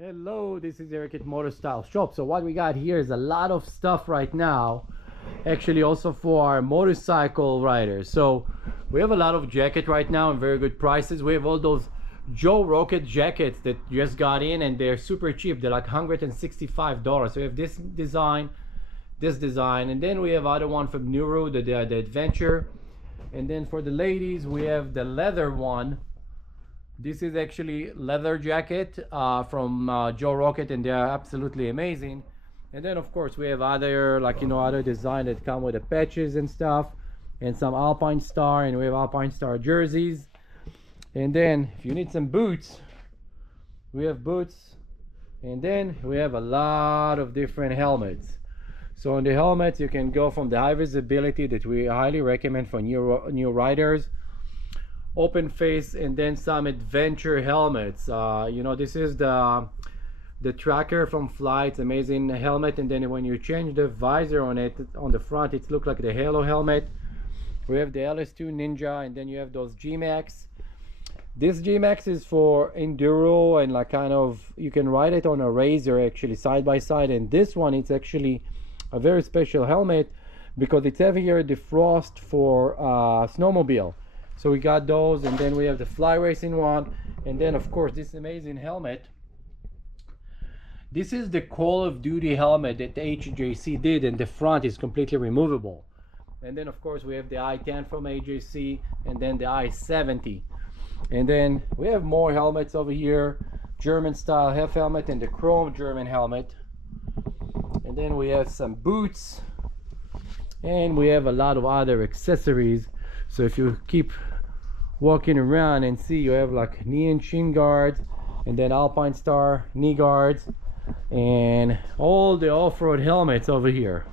Hello, this is Eric at Motor Style Shop. So what we got here is a lot of stuff right now, actually also for our motorcycle riders. So we have a lot of jacket right now and very good prices. We have all those Joe Rocket jackets that just got in and they're super cheap. They're like $165. So we have this design, and then we have other one from Nuru, the Adventure. And then for the ladies, we have the leather one. This is actually leather jacket from Joe Rocket, and they are absolutely amazing. And then of course we have other, like, other design that come with the patches and stuff, and some Alpine Star, and we have Alpine Star jerseys. And then if you need some boots, we have boots. And then we have a lot of different helmets. So on the helmets, you can go from the high visibility that we highly recommend for new riders, open face, and then some adventure helmets. This is the tracker from Fly. It's amazing helmet, and then when you change the visor on it, on the front, it looks like the Halo helmet. We have the LS2 Ninja, and then you have those G-Max. This G-Max is for enduro, and like kind of you can ride it on a razor actually side by side. And this one, it's actually a very special helmet because it's heavier defrost for snowmobile. So we got those, and then we have the Fly Racing one, and then of course this amazing helmet. This is the Call of Duty helmet that AJC did, and the front is completely removable. And then of course we have the I-10 from AJC, and then the I-70. And then we have more helmets over here, German style half helmet and the chrome German helmet. And then we have some boots, and we have a lot of other accessories. So if you keep walking around and see, you have like knee and shin guards, and then Alpine Star knee guards, and all the off-road helmets over here.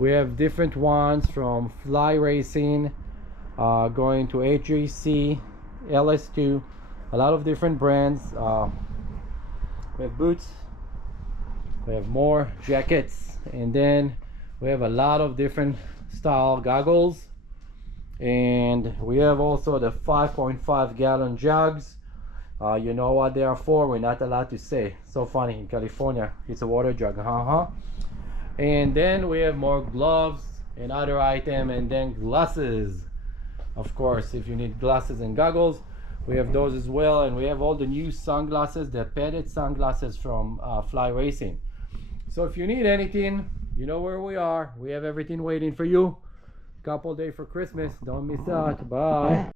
We have different ones from Fly Racing, going to AJC, LS2, a lot of different brands. We have boots, we have more jackets, and then we have a lot of different style goggles. And we have also the 5.5 gallon jugs. You know what they are for? We're not allowed to say. So funny, in California it's a water jug. And then we have more gloves and other item, and then glasses. Of course, if you need glasses and goggles, we have those as well. And we have all the new sunglasses, the padded sunglasses from Fly Racing. So if you need anything, you know where we are. We have everything waiting for you. Couple days for Christmas. Don't miss out. Bye.